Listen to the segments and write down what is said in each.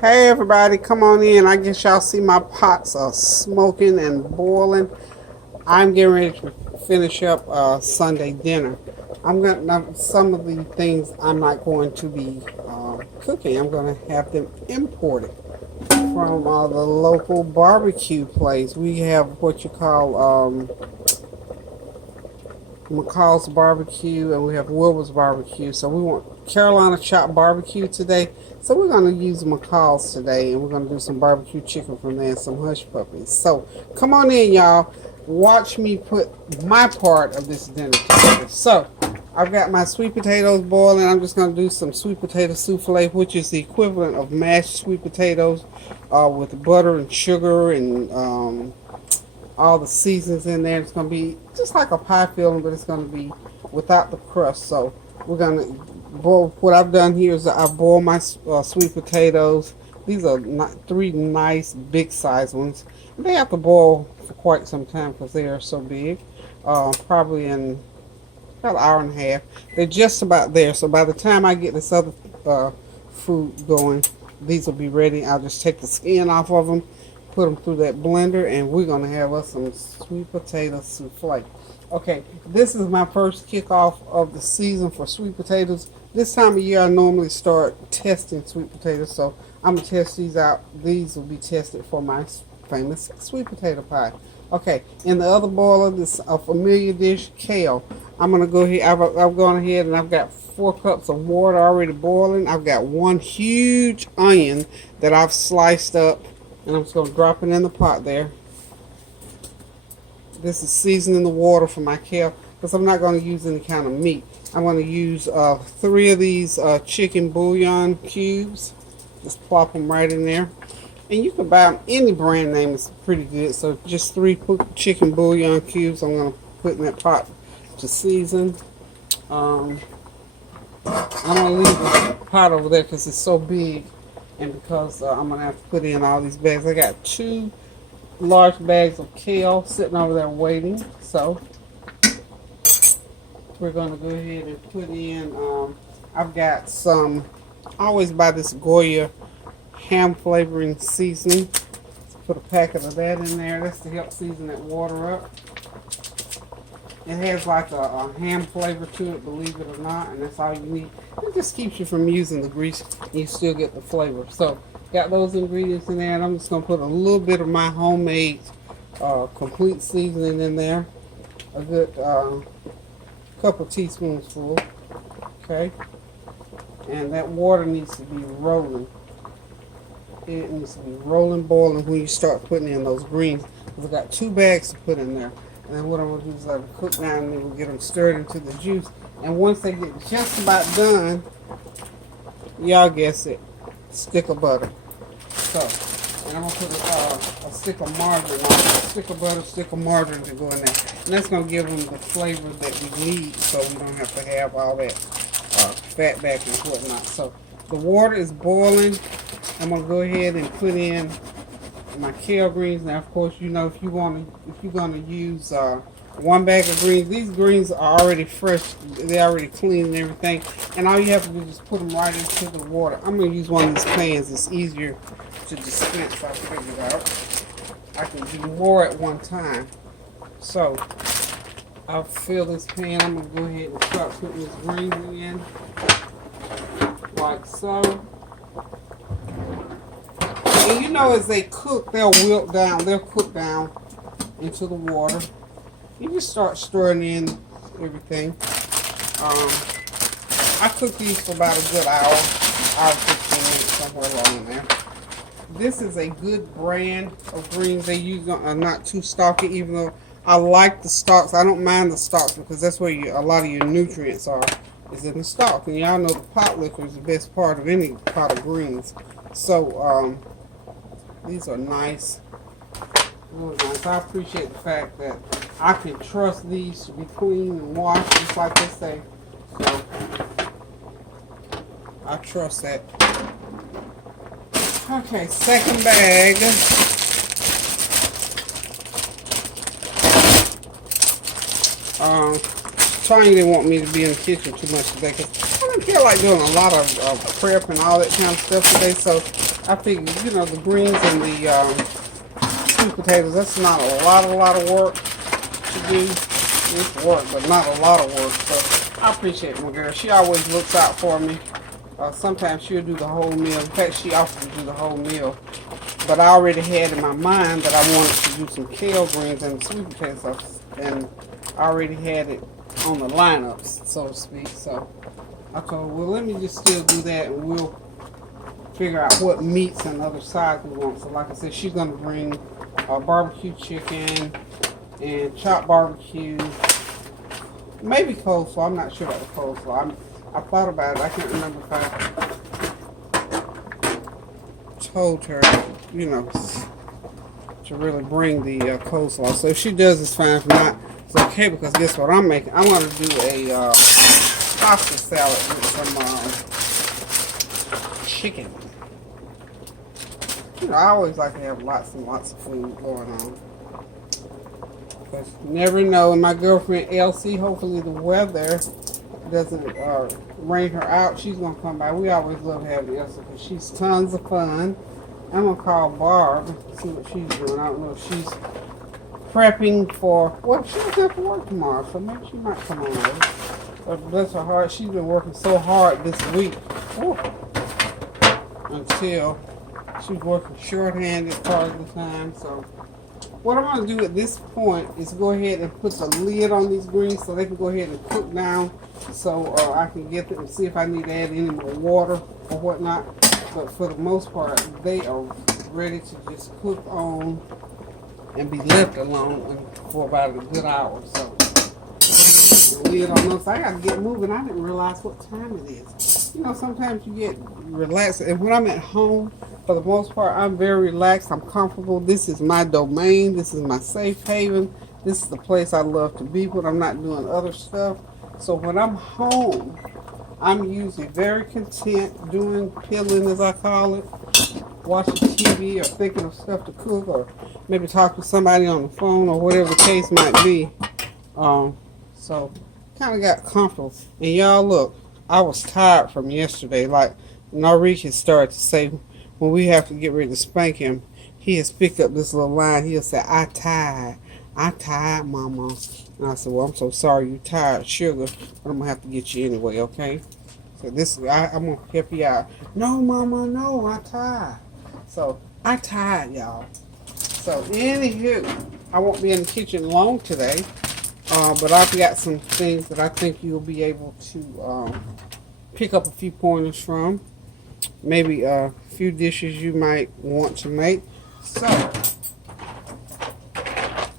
Hey everybody, come on in. I guess y'all see my pots are smoking and boiling. I'm getting ready to finish up Sunday dinner. I'm gonna now, some of the things I'm not going to be cooking. I'm going to have them imported from the local barbecue place. We have what you call McCall's barbecue, and we have Wilbur's barbecue. So we want Carolina chopped barbecue today. So we're going to use McCall's today, and we're going to do some barbecue chicken from there and some hush puppies. So come on in, y'all. Watch me put my part of this dinner together. So I've got my sweet potatoes boiling. I'm just going to do some sweet potato souffle, which is the equivalent of mashed sweet potatoes with butter and sugar and all the seasons in there. It's going to be just like a pie filling, but it's going to be without the crust. So we're going to boil. What I've done here is I've boiled my sweet potatoes. These are three nice big size ones. They have to boil for quite some time because they are so big. Probably in about an hour and a half. They're just about there. So by the time I get this other food going, these will be ready. I'll just take the skin off of them, put them through that blender, and we're going to have us some sweet potato souffle. Okay, this is my first kickoff of the season for sweet potatoes. This time of year I normally start testing sweet potatoes, so I'm going to test these out. These will be tested for my famous sweet potato pie. Okay, in the other boiler, this a familiar dish, kale. I'm going to go ahead, I've gone ahead and I've got 4 cups of water already boiling. I've got 1 huge onion that I've sliced up, and I'm just going to drop it in the pot there. This is seasoning the water for my kale because I'm not going to use any kind of meat. I'm going to use 3 of these chicken bouillon cubes. Just plop them right in there. And you can buy them, any brand name is pretty good. So just 3 chicken bouillon cubes I'm going to put in that pot to season. I'm going to leave the pot over there because it's so big, and because I'm going to have to put in all these bags. I got 2 large bags of kale sitting over there waiting. So we're going to go ahead and put in, I've got some, I always buy this Goya ham flavoring seasoning. Let's put a packet of that in there. That's to help season that water up. It has like a ham flavor to it, believe it or not, and that's all you need. It just keeps you from using the grease, and you still get the flavor. So got those ingredients in there, and I'm just going to put a little bit of my homemade complete seasoning in there. A good couple teaspoons full. Okay. And that water needs to be rolling. It needs to be rolling, boiling when you start putting in those greens. Because I've got 2 bags to put in there. And then what I'm going to do is let them cook down, and then we'll get them stirred into the juice. And once they get just about done, y'all guess it, stick of butter. So, and I'm going to put a stick of margarine on it. A stick of butter, stick of margarine to go in there. And that's going to give them the flavor that we need, so we don't have to have all that fat back and whatnot. So the water is boiling. I'm going to go ahead and put in my kale greens. Now, of course, you know, if you're going to use 1 bag of greens, these greens are already fresh. They're already clean and everything. And all you have to do is just put them right into the water. I'm going to use one of these pans. It's easier to dispense, I figured out. I can do more at one time. So I'll fill this pan. I'm going to go ahead and start putting these greens in. Like so. And you know, as they cook, they'll wilt down. They'll cook down into the water. You just start stirring in everything. I cook these for about a good hour 15 minutes, somewhere along in there. This is a good brand of greens. They use are not too stalky, even though I like the stalks. I don't mind the stalks because that's where a lot of your nutrients are, is in the stalk. And y'all know the pot liquor is the best part of any pot of greens. So these are nice. Really nice. I appreciate the fact that I can trust these to be clean and washed just like they say. So I trust that. Okay, second bag. Trying didn't want me to be in the kitchen too much today because I didn't feel like doing a lot of prep and all that kind of stuff today. So I figured, you know, the greens and the sweet potatoes, that's not a lot of work to do. It's work, but not a lot of work. So I appreciate my girl. She always looks out for me. Sometimes she'll do the whole meal. In fact, she often do the whole meal. But I already had in my mind that I wanted to do some kale greens and sweet potatoes, and I already had it on the lineups, so to speak. So I told her, well, let me just still do that, and we'll figure out what meats and other sides we want. So like I said, she's going to bring barbecue chicken and chopped barbecue, maybe coleslaw. I'm not sure about the coleslaw. I thought about it. I can't remember if I told her, you know, to really bring the coleslaw. So if she does, it's fine. If not, it's okay, because guess what I'm making? I'm going to do a pasta salad with some chicken. You know, I always like to have lots and lots of food going on. But you never know. And my girlfriend Elsie, hopefully the weather doesn't rain her out. She's going to come by. We always love having Elsie because she's tons of fun. I'm going to call Barb, see what she's doing. I don't know if she's prepping for, well, she doesn't have to work tomorrow, so maybe she might come on over. But bless her heart, she's been working so hard this week. Ooh, until she's working shorthanded part of the time. So what I'm going to do at this point is go ahead and put the lid on these greens so they can go ahead and cook down, so I can get them and see if I need to add any more water or whatnot. But for the most part, they are ready to just cook on and be left alone for about a good hour. So the lid on those. I got to get moving. I didn't realize what time it is. You know, sometimes you get relaxed. And when I'm at home, for the most part, I'm very relaxed. I'm comfortable. This is my domain. This is my safe haven. This is the place I love to be when I'm not doing other stuff. So when I'm home, I'm usually very content doing peeling, as I call it, watching TV or thinking of stuff to cook, or maybe talk to somebody on the phone, or whatever the case might be. So kind of got comfortable. And y'all, look, I was tired from yesterday. Like Norrique has started to say, when we have to get ready to spank him, he has picked up this little line. He'll say, I tired, mama. And I said, well, I'm so sorry you tired, sugar, but I'm going to have to get you anyway, okay? So this, I'm going to help you out. No, mama, no, I tired. So, I tired, y'all. So, anywho, I won't be in the kitchen long today, but I've got some things that I think you'll be able to pick up a few pointers from. Maybe a few dishes you might want to make. So,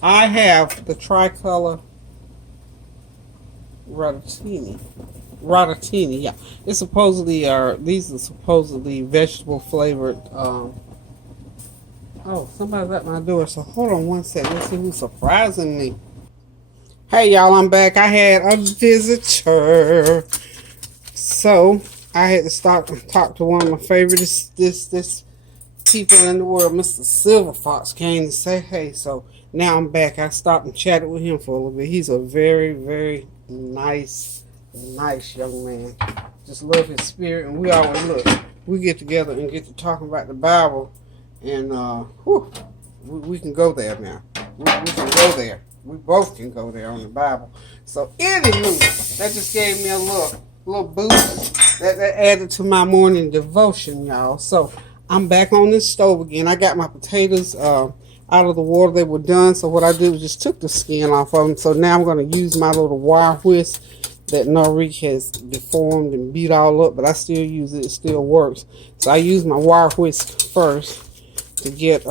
I have the tricolor rotini, yeah. It's supposedly, these are supposedly vegetable flavored. Oh, somebody's at my door, so hold on one second. Let's see who's surprising me. Hey, y'all, I'm back. I had a visitor. So, I had to stop and talk to one of my favorites. This people in the world. Mr. Silver Fox came to say hey, so now I'm back. I stopped and chatted with him for a little bit. He's a very, very nice young man. Just love his spirit, and we always look. We get together and get to talking about the Bible, and we can go there now. We can go there. We both can go there on the Bible. So anywho, that just gave me a little boost. That added to my morning devotion, y'all. So I'm back on this stove again. I got my potatoes out of the water. They were done. So what I did was just took the skin off of them. So now I'm going to use my little wire whisk that Norrique has deformed and beat all up. But I still use it. It still works. So I use my wire whisk first to get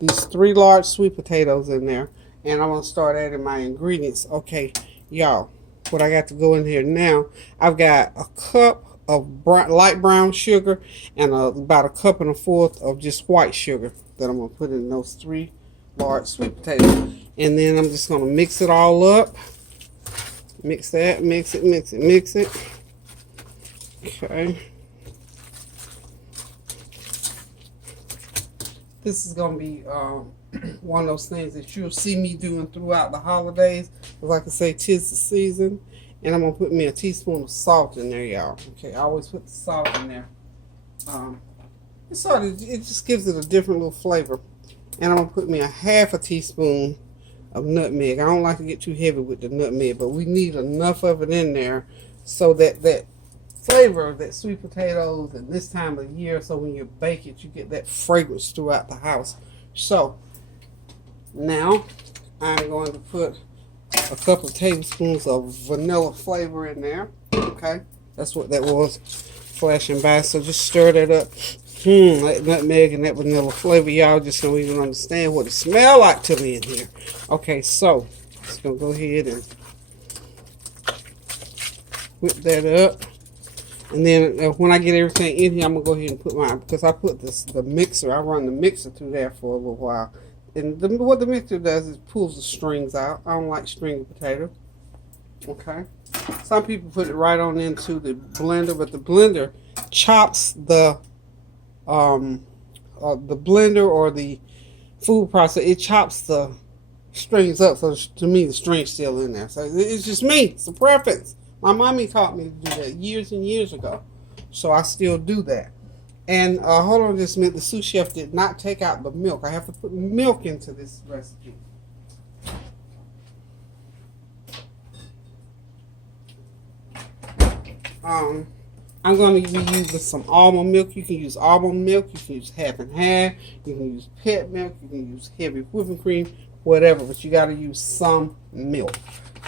these 3 large sweet potatoes in there. And I'm going to start adding my ingredients. Okay, y'all. What I got to go in here now, I've got a cup of light brown sugar and about a cup and a fourth of just white sugar that I'm going to put in those 3 large sweet potatoes. And then I'm just going to mix it all up. Mix that, mix it. Okay. This is going to be one of those things that you'll see me doing throughout the holidays. Like I say, 'tis the season. And I'm going to put me a teaspoon of salt in there, y'all. Okay, I always put the salt in there. It just gives it a different little flavor. And I'm gonna put me a half a teaspoon of nutmeg. I don't like to get too heavy with the nutmeg, but we need enough of it in there so that that flavor of that sweet potatoes and this time of year, so when you bake it, you get that fragrance throughout the house. So now I'm going to put a couple of tablespoons of vanilla flavor in there. Okay, that's what that was flashing by. So just stir that up. That nutmeg and that vanilla flavor, y'all just don't even understand what it smells like to me in here. Okay, so just gonna go ahead and whip that up. And then when I get everything in here, I'm gonna go ahead and put because I put the mixer, I run the mixer through there for a little while. And what the mixer does is pulls the strings out. I don't like stringy potato. Okay. Some people put it right on into the blender, but the blender chops the blender or the food processor. It chops the strings up. So to me, the string's still in there. So it's just me. It's a preference. My mommy taught me to do that years and years ago. So I still do that. And hold on just a minute. The sous chef did not take out the milk. I have to put milk into this recipe. I'm going to be using some almond milk. You can use almond milk. You can use half and half. You can use pet milk. You can use heavy whipping cream, whatever. But you got to use some milk.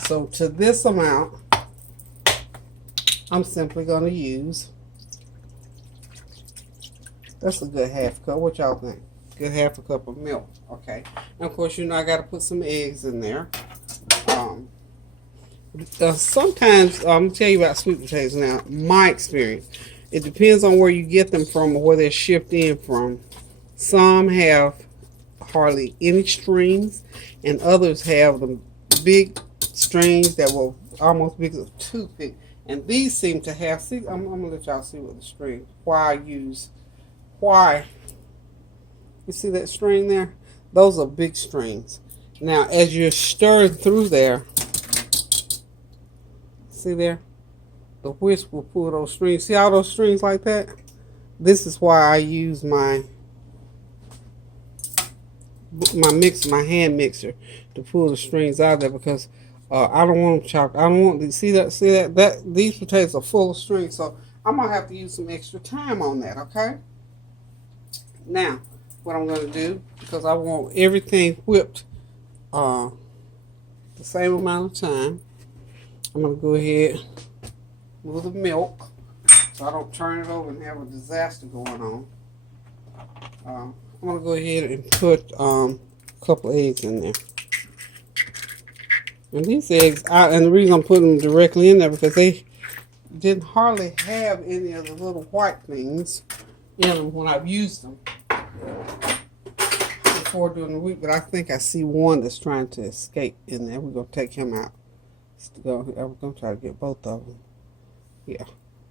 So to this amount, I'm simply going to use, that's a good half cup. What y'all think? Good half a cup of milk. Okay. And of course, you know I got to put some eggs in there. Sometimes, I'm going to tell you about sweet potatoes now. My experience. It depends on where you get them from or where they're shipped in from. Some have hardly any strings, and others have the big strings that were almost big as a toothpick. And these seem to have, see, I'm going to let y'all see what the string, why. You see that string there? Those are big strings. Now, as you're stirring through there, see there? The whisk will pull those strings. See all those strings like that? This is why I use my hand mixer to pull the strings out of there, because I don't want them chopped. I don't want to see that these potatoes are full of strings, so I'm gonna have to use some extra time on that. Okay. Now, what I'm gonna do, because I want everything whipped the same amount of time, I'm gonna go ahead with the milk, so I don't turn it over and have a disaster going on. I'm gonna go ahead and put a couple eggs in there. And these eggs, and the reason I'm putting them directly in there because they didn't hardly have any of the little white things in them when I've used them before during the week. But I think I see one that's trying to escape in there. We're going to take him out. I'm going to try to get both of them. Yeah.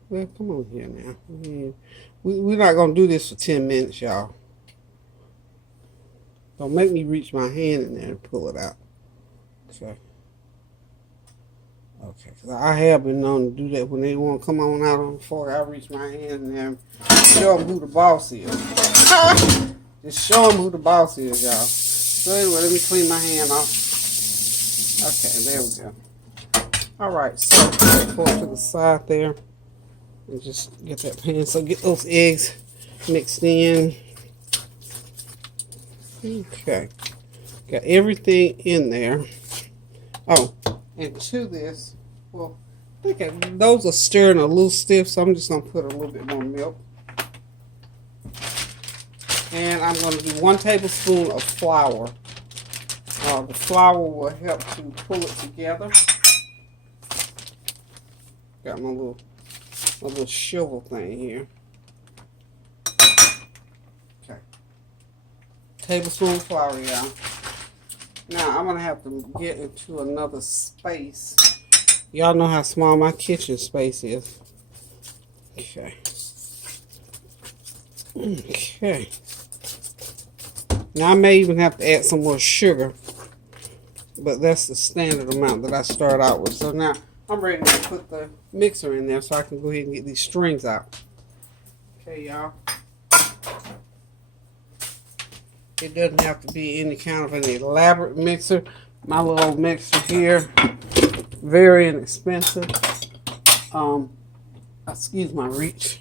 Well, come on here now. We're not going to do this for 10 minutes, y'all. Don't make me reach my hand in there and pull it out. Okay. Okay, because I have been known to do that when they want to come on out on the fork. I reach my hand in there and show them who the boss is. Just show them who the boss is, y'all. So anyway, let me clean my hand off. Okay, there we go. All right, so pull it to the side there and just get that pan. So get those eggs mixed in. Okay, got everything in there. Oh, and to this, well, I think those are stirring a little stiff, so I'm just going to put a little bit more milk. And I'm going to do 1 tablespoon of flour. The flour will help to pull it together. Got my little shovel thing here. Okay. Tablespoon of flour, y'all. Now, I'm going to have to get into another space. Y'all know how small my kitchen space is. Okay. Okay. Now, I may even have to add some more sugar. But that's the standard amount that I start out with. So now, I'm ready to put the mixer in there so I can go ahead and get these strings out. Okay, y'all. It doesn't have to be any kind of an elaborate mixer. My little mixer here, very inexpensive. Excuse my reach.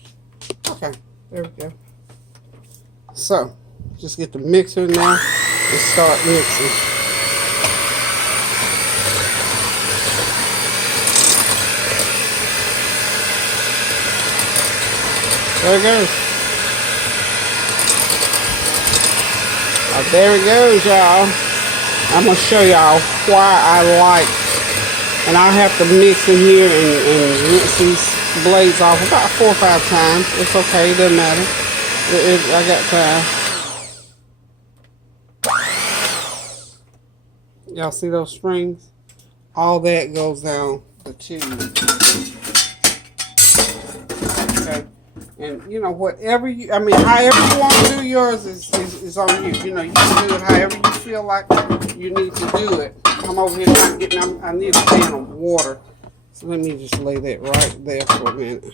Okay, there we go. So, just get the mixer now and start mixing. There it goes. There it goes, y'all. I'm going to show y'all why I like, and I'll have to mix in here and rinse these blades off about 4 or 5 times. It's okay, it doesn't matter. I got time. Y'all see those strings? All that goes down the tube. Okay. And you know, whatever you, I mean, however you want to do yours is on you. You know, you can do it however you feel like you need to do it. I'm over here not getting, I need a pan of water. So let me just lay that right there for a minute.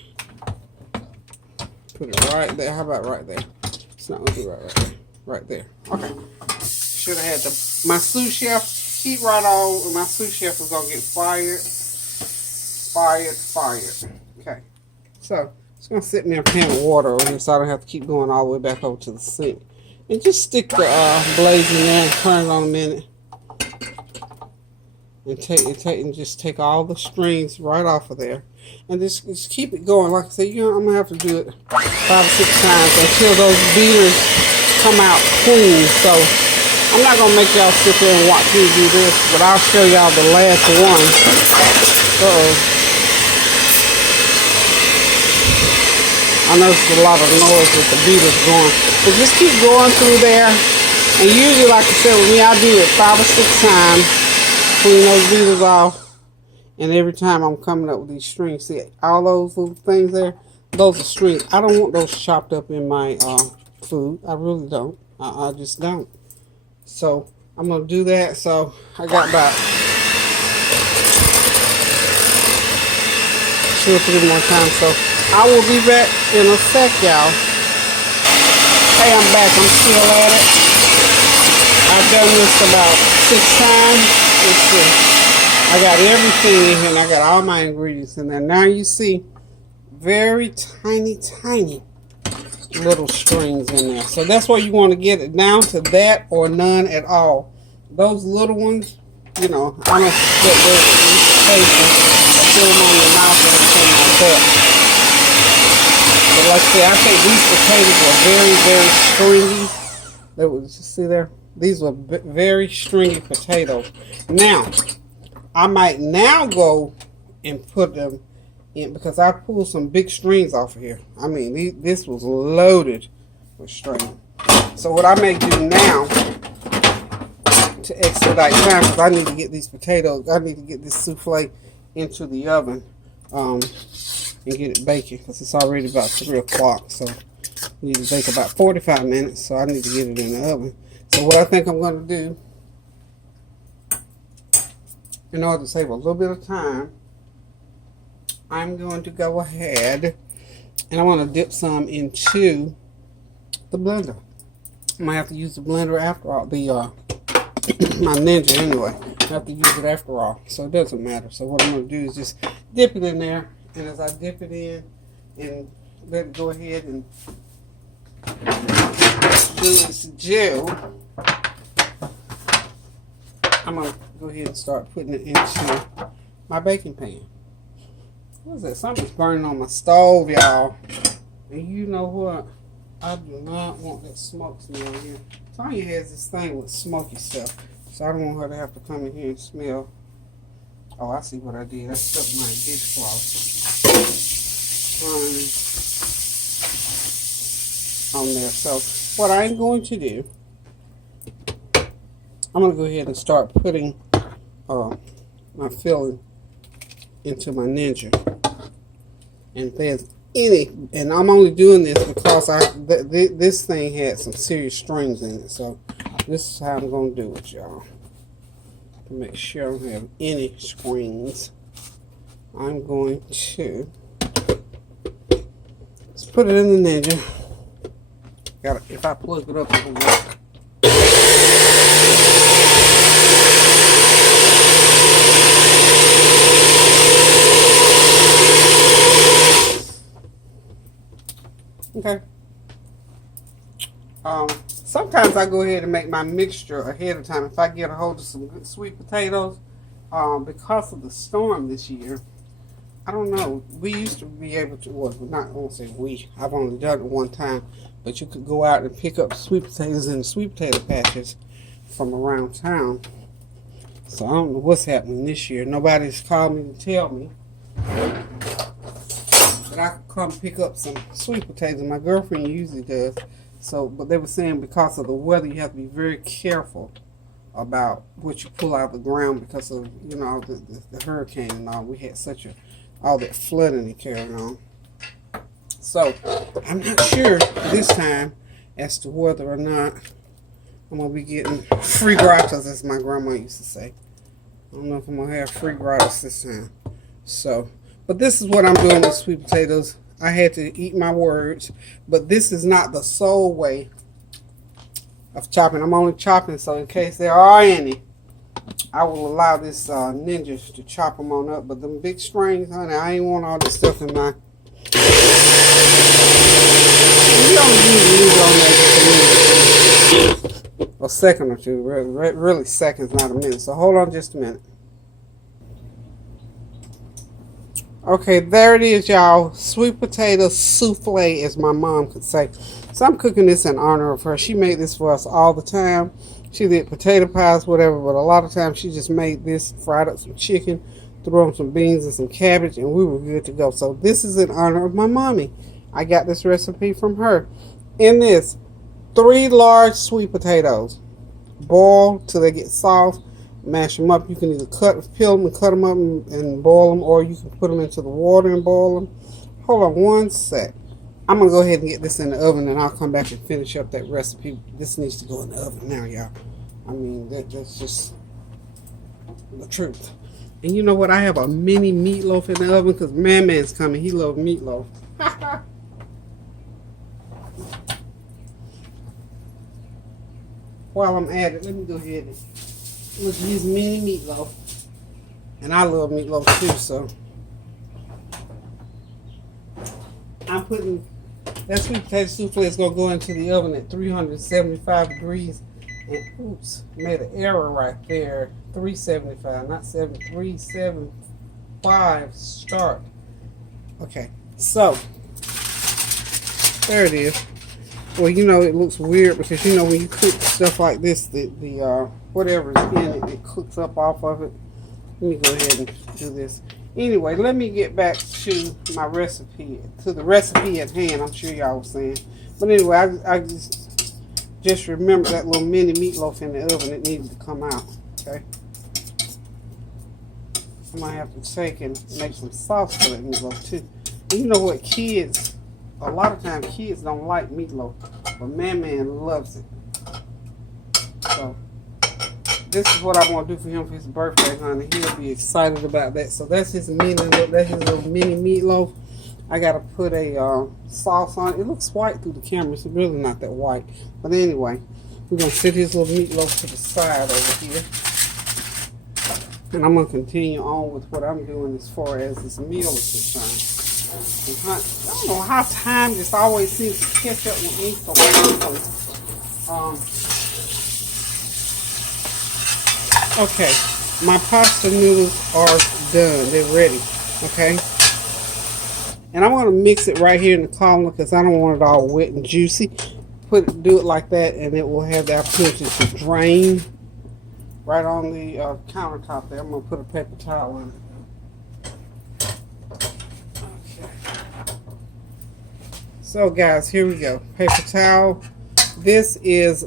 Put it right there. How about right there? It's not going to be right there. Right there. Okay. Should have had my sous chef heat right on. And my sous chef was going to get fired. Okay. So, it's going to sit me a pan of water over here so I don't have to keep going all the way back over to the sink. And just stick the blaze in there and turn it on a minute. And just take all the strings right off of there. And just keep it going. Like I said, you know, I'm going to have to do it 5 or 6 times until those beaters come out clean. So, I'm not going to make y'all sit there and watch me do this, but I'll show y'all the last one. I noticed a lot of noise with the beaters going. But just keep going through there. And usually, like I said, with me, I do it 5 or 6 times. Clean those beaters off. And every time I'm coming up with these strings, see all those little things there? Those are strings. I don't want those chopped up in my food. I really don't. I just don't. So, I'm going to do that. So, I got about 2 or 3 more times. So, I will be back in a sec, y'all. Hey, I'm back. I'm still at it. I've done this about 6 times. Let's see. I got everything in here and I got all my ingredients in there. Now you see very tiny little strings in there. So that's why you want to get it down to that or none at all. Those little ones, you know, I don't put those in put them on your mouth or anything like that. But like I said, I think these potatoes were very stringy. They was, see there? These were very stringy potatoes. Now, I might now go and put them in because I pulled some big strings off of here. I mean, this was loaded with string. So what I may do now to expedite time, because I need to get these potatoes, I need to get this souffle into the oven and get it baking because it's already about 3 o'clock. So I need to bake about 45 minutes. So I need to get it in the oven. So what I think I'm going to do, in order to save a little bit of time, I'm going to go ahead and I want to dip some into the blender. I might have to use the blender after all, my Ninja anyway. I have to use it after all, so it doesn't matter. So what I'm going to do is just dip it in there, and as I dip it in and let it go ahead and do its gel, I'm going to go ahead and start putting it into my baking pan. What is that? Something's burning on my stove, y'all. And you know what? I do not want that smoke smell here. Tanya has this thing with smoky stuff. So I don't want her to have to come in here and smell. Oh, I see what I did. I stuck my dishcloth on there. So what I'm going to do, I'm going to go ahead and start putting my filling into my Ninja. And if there's any, and I'm only doing this because this thing had some serious strings in it. So this is how I'm going to do it, y'all. To make sure I don't have any strings, I'm going to just put it in the Ninja. If I plug it up, it'll work. Okay. Sometimes I go ahead and make my mixture ahead of time if I get a hold of some good sweet potatoes. Because of the storm this year, I don't know. We used to be able to, well, not, I won't say we. I've only done it one time, but you could go out and pick up sweet potatoes in the sweet potato patches from around town. So I don't know what's happening this year. Nobody's called me to tell me that I could come pick up some sweet potatoes. My girlfriend usually does. So, but they were saying because of the weather, you have to be very careful about what you pull out of the ground because of, you know, the hurricane and all. We had all that flooding and carrying on. So, I'm not sure this time as to whether or not I'm going to be getting free gratis, as my grandma used to say. I don't know if I'm going to have free gratis this time. So, but this is what I'm doing with sweet potatoes. I had to eat my words, but this is not the sole way of chopping. I'm only chopping so in case there are any, I will allow this ninja to chop them on up. But them big strings, honey, I ain't want all this stuff in my. You don't use on there a second or two. Really seconds, not a minute. So hold on just a minute. Okay, there it is, y'all. Sweet potato souffle, as my mom could say. So I'm cooking this in honor of her. She made this for us all the time. She did potato pies, whatever, but a lot of times she just made this, fried up some chicken, threw on some beans and some cabbage, and we were good to go. So this is in honor of my mommy. I got this recipe from her. In this, 3 large sweet potatoes. Boil till they get soft. Mash them up. You can either peel them and cut them up and boil them, or you can put them into the water and boil them. Hold on one sec. I'm going to go ahead and get this in the oven, and I'll come back and finish up that recipe. This needs to go in the oven now, y'all. I mean, that's just the truth. And you know what? I have a mini meatloaf in the oven because man's coming. He loves meatloaf. While I'm at it, let me go ahead and look at his mini meatloaf. And I love meatloaf too, so I'm putting that sweet potato souffle is gonna go into the oven at 375 degrees. And oops, made an error right there. 375, not 7, 375 start. Okay, so there it is. Well, you know, it looks weird because, you know, when you cook stuff like this, the whatever's in it, it cooks up off of it. Let me go ahead and do this. Anyway, let me get back to my recipe, to the recipe at hand. I'm sure y'all was saying. But anyway, I just remember that little mini meatloaf in the oven. It needed to come out, okay? I might have to take and make some sauce for that meatloaf, too. And you know what, kids, a lot of times kids don't like meatloaf, but man loves it. So this is what I want to do for him for his birthday, honey. He'll be excited about that. So that's his mini meatloaf. I gotta put a sauce on it. It looks white through the camera. It's really not that white. But anyway, we're gonna set his little meatloaf to the side over here. And I'm gonna continue on with what I'm doing as far as this meal is concerned. I don't know how time just always seems to catch up with me so quickly. Okay, my pasta noodles are done. They're ready. Okay, and I'm gonna mix it right here in the colander because I don't want it all wet and juicy. Do it like that, and it will have the opportunity to drain right on the countertop there. I'm gonna put a paper towel in it. So guys, here we go. Paper towel. This is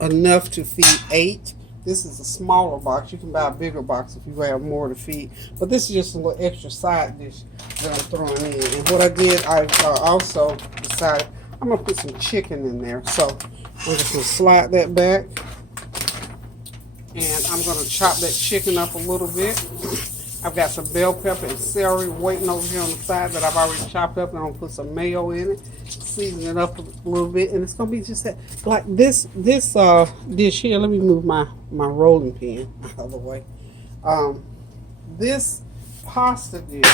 enough to feed 8. This is a smaller box. You can buy a bigger box if you have more to feed. But this is just a little extra side dish that I'm throwing in. And what I did, I also decided I'm going to put some chicken in there. So I'm just going to slide that back. And I'm going to chop that chicken up a little bit. I've got some bell pepper and celery waiting over here on the side that I've already chopped up. And I'm going to put some mayo in it, season it up a little bit. And it's going to be just that, like this dish here. Let me move my rolling pin out of the way. This pasta dish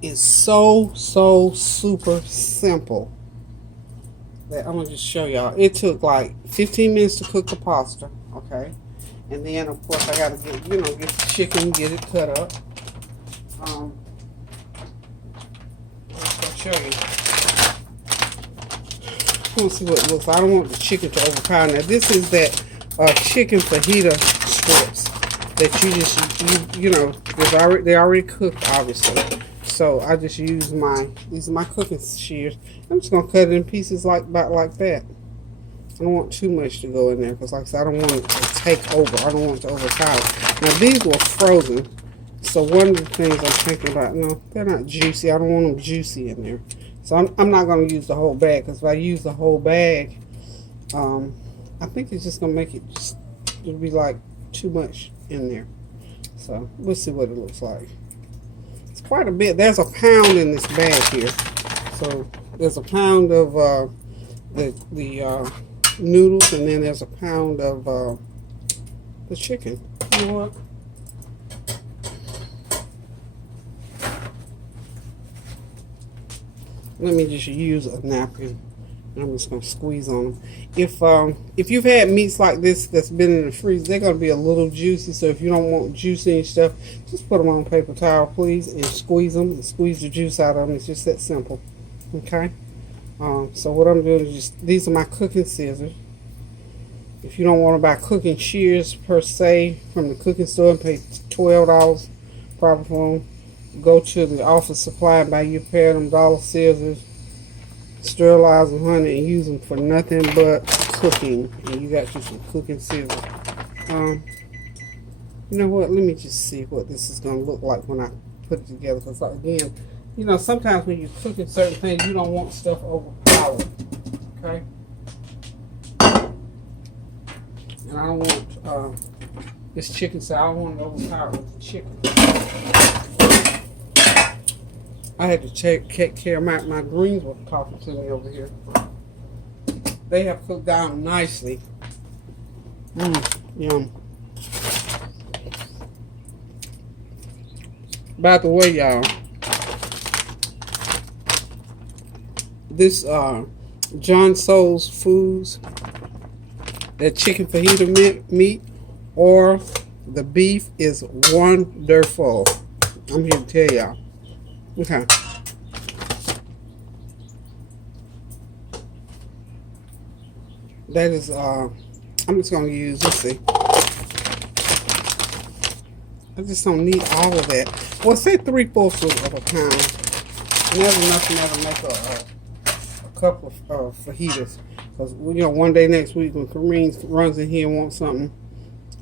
is so super simple that I'm gonna just show y'all. It took like 15 minutes to cook the pasta, okay? And then of course I gotta get get the chicken, get it cut up. I'll show you. I want to see what it looks like. I don't want the chicken to overpower. Now this is that chicken fajita strips that you just they're already cooked, obviously. So I just use these are my cooking shears. I'm just gonna cut it in pieces like that. I don't want too much to go in there because, like I said, I don't want it to take over. I don't want it to overpower. Now these were frozen, so one of the things I'm thinking about, no, they're not juicy. I don't want them juicy in there. So I'm not going to use the whole bag, because if I use the whole bag, I think it's just going to make it it'll be like too much in there. So we'll see what it looks like. It's quite a bit. There's a pound in this bag here. So there's a pound of the noodles, and then there's a pound of the chicken. You know what? Let me just use a napkin, and I'm just gonna squeeze on them. If you've had meats like this that's been in the freezer, they're gonna be a little juicy. So if you don't want juicy and stuff, just put them on paper towel, please, and squeeze them and squeeze the juice out of them. It's just that simple. Okay. So what I'm doing is just, these are my cooking scissors. If you don't want to buy cooking shears per se from the cooking store and pay $12 probably for them, go to the office supply and buy you a pair of them dollar scissors, sterilize them, honey, and use them for nothing but cooking. And you got you some cooking scissors. You know what? Let me just see what this is going to look like when I put it together. Because again, sometimes when you're cooking certain things, you don't want stuff overpowered. Okay? And I don't want this chicken, so I don't want it overpowered with the chicken. I had to take care of my greens were talking to me over here. They have cooked down nicely. Yum. By the way, y'all, this John Soul's Foods, that chicken fajita meat or the beef is wonderful. I'm here to tell y'all. Okay. That is, I'm just going to use, let's see. I just don't need all of that. Well, say 3/4 of a pound. And that's enough to make a couple of fajitas. Because, one day next week when Kareem runs in here and wants something,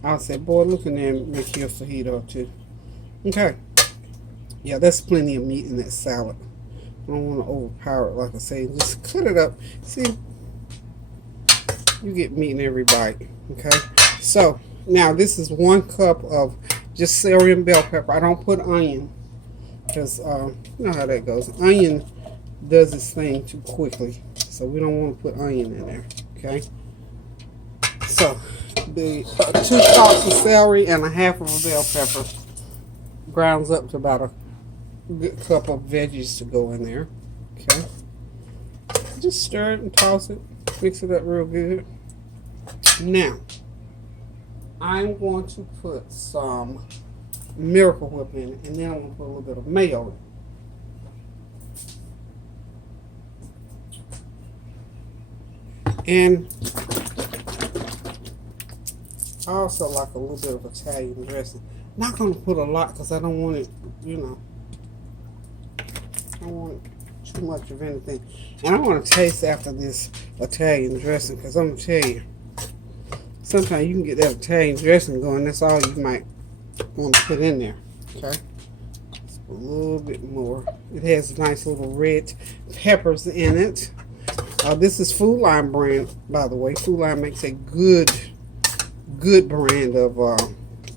I'll say, boy, look in there and make you a fajita or two. Okay. Yeah, that's plenty of meat in that salad. I don't want to overpower it, like I say. Just cut it up. See, you get meat in every bite. Okay. So now this is 1 cup of just celery and bell pepper. I don't put onion because you know how that goes. Onion does its thing too quickly, so we don't want to put onion in there. Okay. So the 2 stalks of celery and a half of a bell pepper grounds up to about a good cup of veggies to go in there. Okay. Just stir it and toss it. Mix it up real good. Now, I'm going to put some Miracle Whip in it, and then I'm going to put a little bit of mayo in it. And I also like a little bit of Italian dressing. Not going to put a lot because I don't want it, I don't want too much of anything. And I want to taste after this Italian dressing, because I'm going to tell you, sometimes you can get that Italian dressing going. That's all you might want to put in there. Okay? Just a little bit more. It has nice little red peppers in it. This is Food Line brand, by the way. Food Line makes a good brand of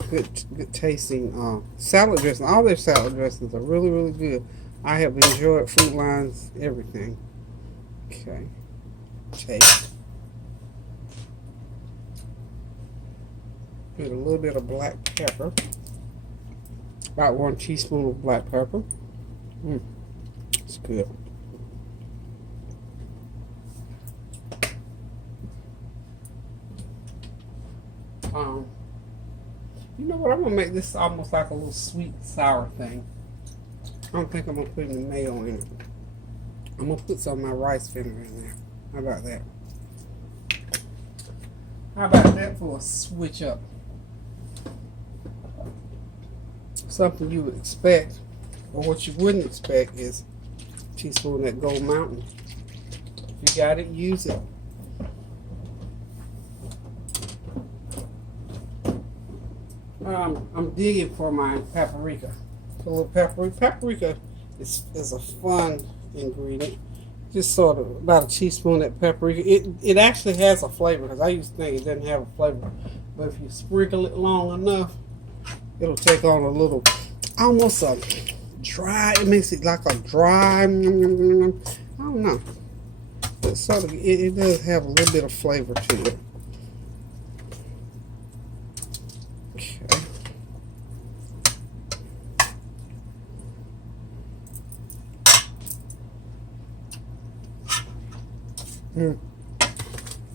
good tasting salad dressing. All their salad dressings are really, really good. I have enjoyed Food Line's everything. Okay. Taste. Put a little bit of black pepper. About 1 teaspoon of black pepper. It's good. You know what? I'm gonna make this almost like a little sweet and sour thing. I don't think I'm gonna put any mayo in it. I'm gonna put some of my rice vinegar in there. How about that? How about that for a switch up? Something you would expect, or what you wouldn't expect, is a teaspoon of that Gold Mountain. If you got it, use it. I'm digging for my paprika. A little paprika. Paprika is a fun ingredient. Just sort of about a teaspoon of that paprika. It actually has a flavor, because I used to think it didn't have a flavor. But if you sprinkle it long enough, it'll take on a little, almost a dry, it makes it like a dry, I don't know. But sort of, it does have a little bit of flavor to it.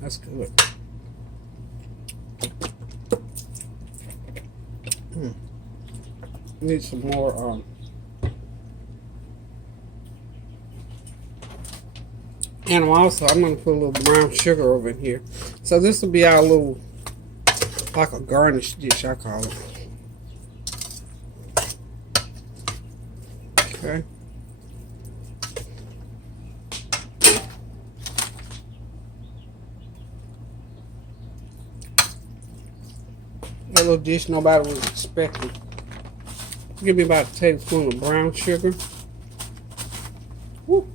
That's good. Need some more and also I'm going to put a little brown sugar over in here. So this will be our little, like a garnish dish, I call it. Okay. That little dish nobody was expecting. Give me about a tablespoon of brown sugar. Woo.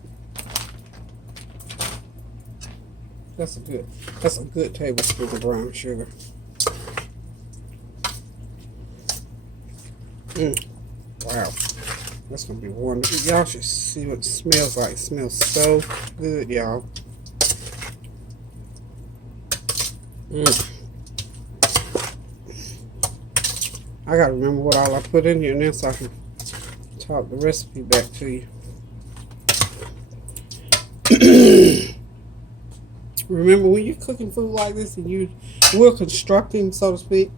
That's a good tablespoon of brown sugar. Wow. That's gonna be wonderful. Y'all should see what it smells like. It smells so good, y'all. I gotta remember what all I put in here now so I can talk the recipe back to you. Remember, when you're cooking food like this and we're constructing, so to speak,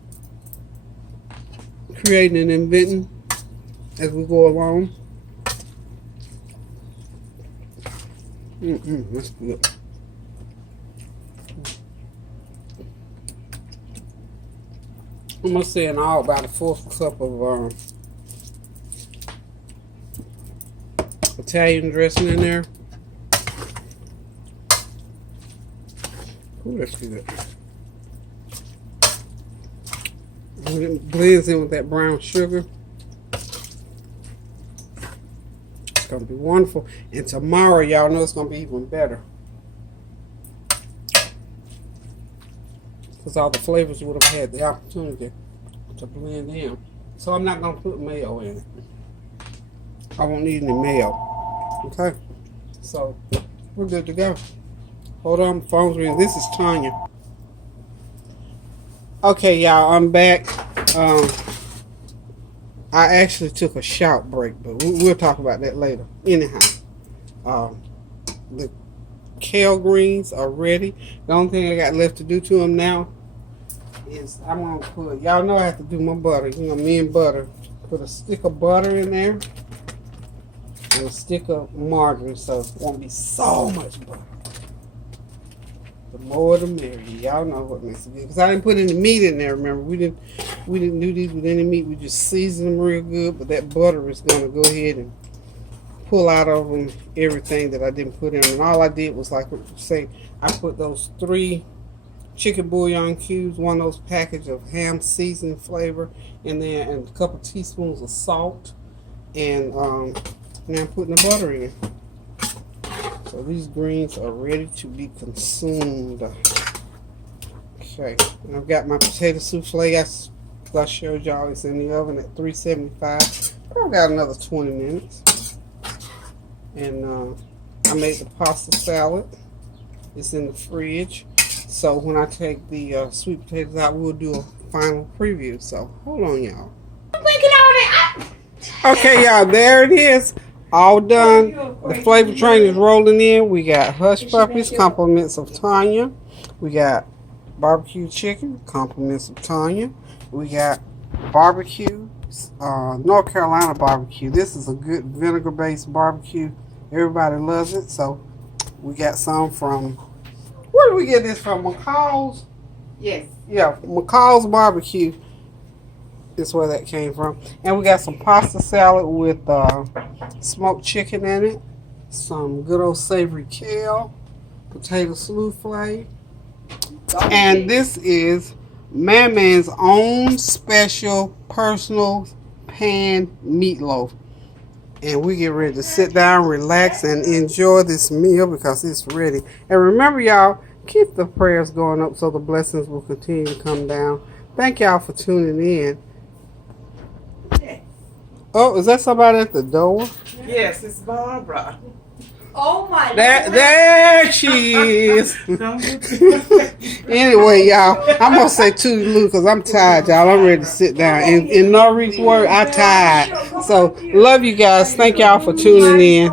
creating and inventing as we go along. That's good. I'm gonna say in all about a 1/4 cup of Italian dressing in there. Ooh, that's good. When it blends in with that brown sugar, it's gonna be wonderful. And tomorrow, y'all know it's gonna be even better, because all the flavors would have had the opportunity to blend in. So I'm not going to put mayo in it. I won't need any mayo. Okay? So we're good to go. Hold on, phone's ringing. This is Tanya. Okay, y'all, I'm back. I actually took a shout break, but we'll talk about that later. Anyhow, the kale greens are ready. The only thing I got left to do to them now is I'm going to put, y'all know I have to do my butter. You know, me and butter. Put a stick of butter in there and a stick of margarine, so it won't be so much butter. The more the merrier. Y'all know what makes it good. Because I didn't put any meat in there, remember. We didn't do these with any meat. We just seasoned them real good, but that butter is going to go ahead and pull out of them everything that I didn't put in. And all I did was, like say, I put those 3 chicken bouillon cubes, one of those package of ham seasoning flavor in there, and a couple teaspoons of salt, and now I'm putting the butter in. So these greens are ready to be consumed. Okay, and I've got my potato souffle. As I showed y'all, it's in the oven at 375. I've got another 20 minutes. And I made the pasta salad. It's in the fridge. So when I take the sweet potatoes out, we'll do a final preview. So hold on, y'all. Okay, y'all, there it is. all done. The flavor train is rolling in. We got hush puppies, compliments of Tanya. We got barbecue chicken, compliments of Tanya. We got barbecue, North Carolina barbecue. This is a good vinegar-based barbecue. Everybody loves it. So we got some from, where did we get this from? McCall's? Yes. Yeah, McCall's barbecue. Is where that came from. And we got some pasta salad with smoked chicken in it. Some good old savory kale, potato souffle. And this is Man's own special personal pan meatloaf. And we get ready to sit down, relax, and enjoy this meal because it's ready. And remember, y'all, keep the prayers going up so the blessings will continue to come down. Thank y'all for tuning in. Oh, is that somebody at the door? Yes, it's Barbara. Oh my God. There she is. Anyway, y'all, I'm going to say toodaloo because I'm tired, y'all. I'm ready to sit down. In Norreek's word, I'm tired. So, love you guys. Thank y'all for tuning in.